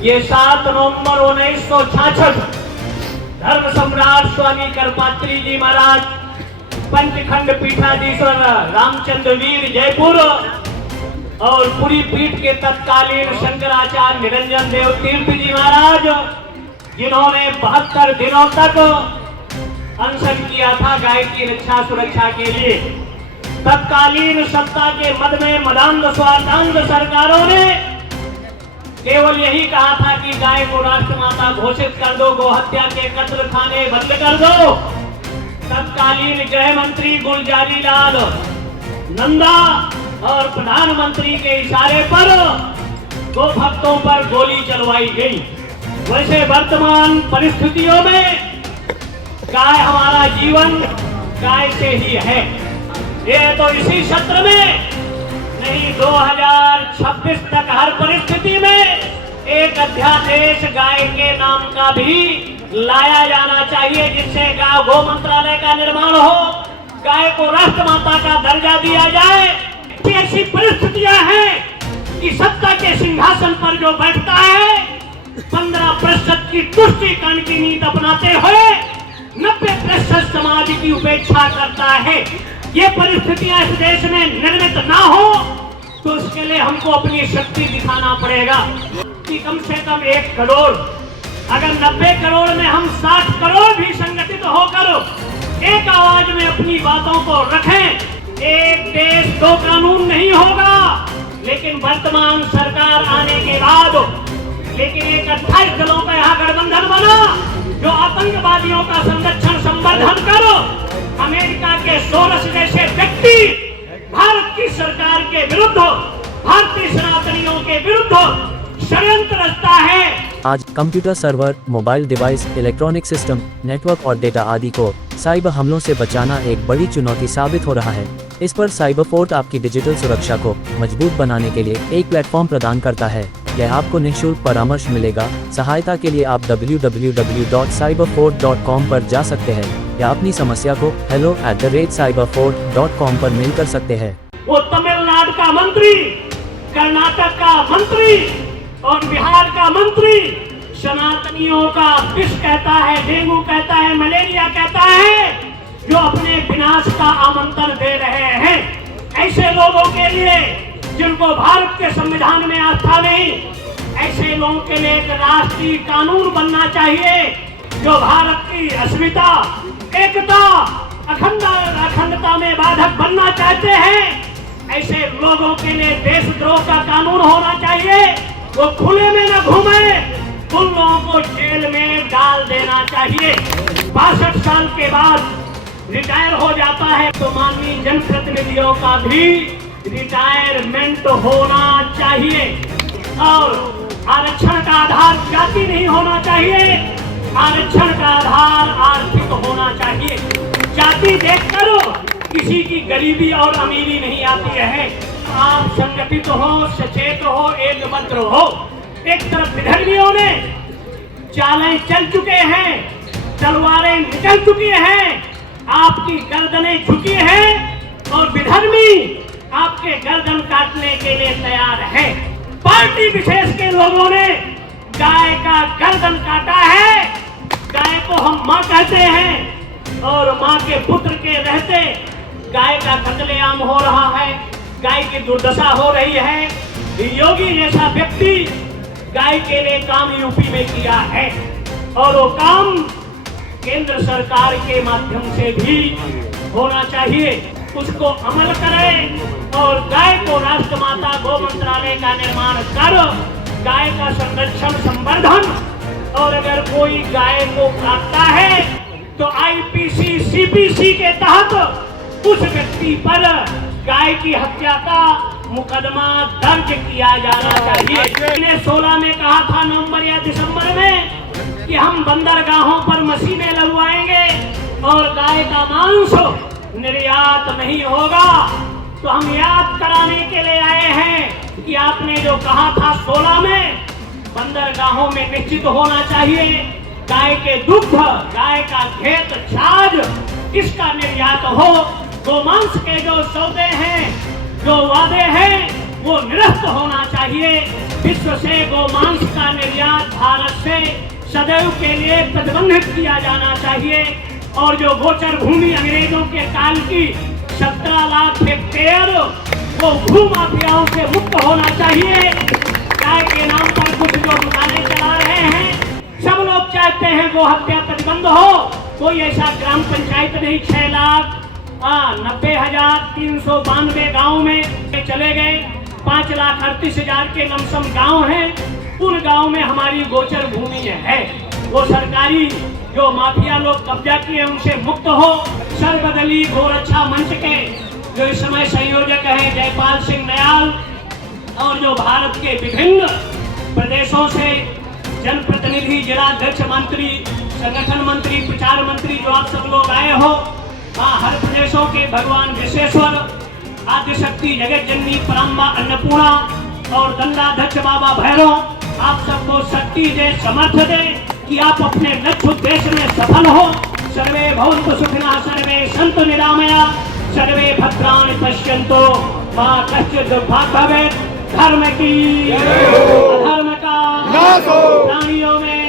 ये 7 नवंबर 1966 धर्म सम्राट स्वामी करपात्री जी महाराज पंचखंड पीठाधीश्वर रामचंद्र वीर जयपुर और पूरी पीठ के तत्कालीन शंकराचार्य निरंजन देव तीर्थ जी महाराज, जिन्होंने 72 दिनों तक अनशन किया था गाय की रक्षा सुरक्षा के लिए। तत्कालीन सत्ता के मद में मदांध स्वार्थांध सरकारों ने केवल यही कहा था कि गाय को राष्ट्रमाता घोषित कर दो, गोहत्या के कत्ल खाने बंद कर दो। तत्कालीन गृह मंत्री गुलजारी लाल नंदा और प्रधानमंत्री के इशारे पर गो भक्तों पर गोली चलवाई गई। वैसे वर्तमान परिस्थितियों में गाय हमारा जीवन गाय से ही है। ये तो इसी सत्र में नहीं, 2026 तक हर परिस्थिति में एक अध्यादेश गाय के नाम का भी लाया जाना चाहिए, जिससे गौ मंत्रालय का निर्माण हो, गाय को राष्ट्रमाता का दर्जा दिया जाए। ऐसी परिस्थितियां हैं कि सत्ता के सिंहासन पर जो बैठता है 15% की तुष्टीकरण की नीति अपनाते हुए 90% समाज की उपेक्षा करता है। ये परिस्थितियां इस देश में निर्मित ना हो तो उसके लिए हमको अपनी शक्ति दिखाना पड़ेगा कि कम से कम 1 करोड़, अगर 90 करोड़ में हम 60 करोड़ भी संगठित होकर एक आवाज में अपनी बातों को रखें। एक देश 2 कानून नहीं होगा, लेकिन वर्तमान सरकार आने के बाद लेकिन एक 28 दलों का यहाँ गठबंधन बना जो आतंकवादियों का संरक्षण संवर्धन करो। अमेरिका के सोरस जैसे व्यक्ति भारत की सरकार के विरुद्ध, भारतीय सनातनियों के विरुद्ध षड्यंत्र रचता है। आज computer server, mobile device, electronic system, network और डेटा आदि को साइबर हमलों से बचाना एक बड़ी चुनौती साबित हो रहा है। इस पर साइबर फोर्ट आपकी डिजिटल सुरक्षा को मजबूत बनाने के लिए एक प्लेटफॉर्म प्रदान करता है। यह आपको निःशुल्क परामर्श मिलेगा। सहायता के लिए आप www.cyberfort.com पर जा सकते हैं या अपनी समस्या को hello@cyberfort.com पर मेल कर सकते हैं। वो तमिलनाडु का मंत्री, कर्नाटक का मंत्री और बिहार का मंत्री सनातनियों का विष कहता है, डेंगू कहता है, मलेरिया कहता है, जो अपने विनाश का आमंत्रण दे रहे हैं। ऐसे लोगों के लिए जिनको भारत के संविधान में आस्था नहीं, ऐसे लोगों के लिए एक राष्ट्रीय कानून बनना चाहिए जो भारत की अस्मिता, एकता, अखंडता में बाधक बनना चाहते हैं। ऐसे लोगों के लिए देशद्रोह का कानून होना चाहिए। वो खुले में न घूमे, उन लोगों को जेल में डाल देना चाहिए। 62 साल के बाद रिटायर हो जाता है तो माननीय जनप्रतिनिधियों का भी रिटायरमेंट होना चाहिए। और आरक्षण का आधार जाति नहीं होना चाहिए, आरक्षण का आधार आर्थिक होना चाहिए। जाति देखकर किसी की गरीबी और अमीरी नहीं आती है। आप संगठित हो, सचेत हो, एकत्र हो। एक तरफ विधर्मियों ने चालें चल चुके हैं, तलवारें निकल चुकी हैं, आपकी गर्दनें झुकी हैं और विधर्मी आपके गर्दन काटने के लिए तैयार है। पार्टी विशेष के लोगों ने गाय का गर्दन काटा है। गाय को हम मां कहते हैं और मां के पुत्र के रहते गाय का कत्लेआम हो रहा है, गाय की दुर्दशा हो रही है। योगी जैसा व्यक्ति गाय के लिए काम यूपी में किया है और वो काम केंद्र सरकार के माध्यम से भी होना चाहिए। उसको अमल करें और गाय को राष्ट्रमाता गौ मंत्रालय का निर्माण कर गाय का संरक्षण संवर्धन। और अगर कोई गाय को काटता है तो आईपीसी सीपीसी के तहत उस व्यक्ति पर गाय की हत्या का मुकदमा दर्ज किया जाना चाहिए। 16 में कहा था नवंबर या दिसंबर में कि हम बंदरगाहों पर मशीनें लगवाएंगे और गाय का मांस निर्यात नहीं होगा। तो हम याद कराने के लिए आए हैं कि आपने जो कहा था 16 में बंदरगाहों में निश्चित होना चाहिए गाय के दुग्ध, गाय का खेत, छाछ, इसका निर्यात हो। गोमांस के जो सौदे हैं, जो वादे हैं, वो निरस्त होना चाहिए। विश्व से गोमांस का निर्यात सदैव के लिए प्रतिबंधित किया जाना चाहिए और जो गोचर भूमि अंग्रेजों के काल की 17 लाख हेक्टेयर वो भू माफियाओं से मुक्त होना चाहिए। चाय के नाम पर कुछ जो दुकानें चला रहे हैं, सब लोग चाहते हैं वो हत्या प्रतिबंध हो। कोई ऐसा ग्राम पंचायत नहीं 6,90,392 गाँव में चले गए। 5,38,000 के लमसम गांव हैं, उन गांव में हमारी गोचर भूमि है। वो सरकारी जो माफिया लोग कब्जा किए उनसे मुक्त हो। सर्वदलीय गोरक्षा मंच के जो इस समय संयोजक हैं जयपाल सिंह नयाल और जो भारत के विभिन्न प्रदेशों से जनप्रतिनिधि, जिलाध्यक्ष, मंत्री, संगठन मंत्री, प्रचार मंत्री जो आप सब लोग आए हो, हर प्रदेशों के भगवान विश्वेश्वर, आदिशक्ति जगत जननी परम्बा अन्नपूर्णा और दंडाध्यक्ष बाबा भैरव आप सबको शक्ति दे, समर्थ दे कि आप अपने लक्ष्य उद्देश्य में सफल हो। सर्वे भवन्तु सुखिनः, सर्वे सन्तु निरामया, सर्वे भद्राणि पश्यन्तु मा कश्चित् दुर्भाग् भवेत्। धर्म की, अधर्म का, प्राणियों में